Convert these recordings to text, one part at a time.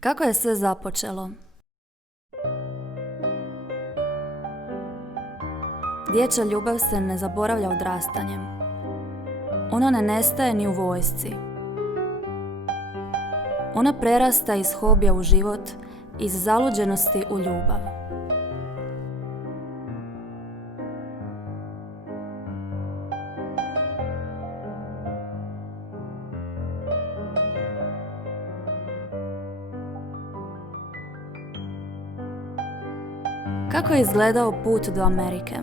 Kako je sve započelo? Dječja ljubav se ne zaboravlja odrastanjem. Ona ne nestaje ni u vojsci. Ona prerasta iz hobija u život, iz zaluđenosti u ljubav. Kako je izgledao put do Amerike?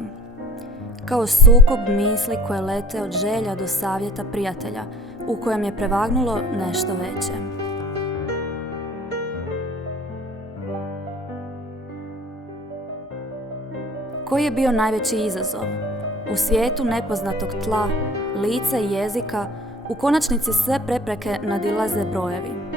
Kao sukob misli koje lete od želja do savjeta prijatelja, u kojem je prevagnulo nešto veće. Koji je bio najveći izazov? U svijetu nepoznatog tla, lica i jezika, u konačnici sve prepreke nadilaze brojevi.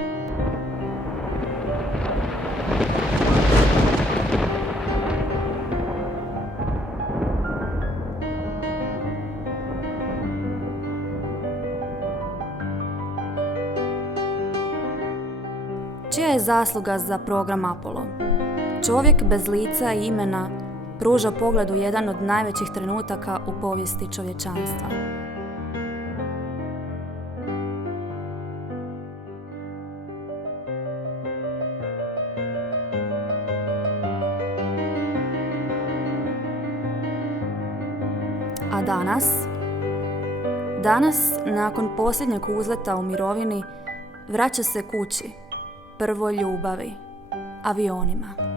Čija je zasluga za program Apollo? Čovjek bez lica i imena pruža pogledu jedan od najvećih trenutaka u povijesti čovječanstva. A danas? Danas, nakon posljednjeg uzleta u mirovini, vraća se kući, prvoj ljubavi, avionima.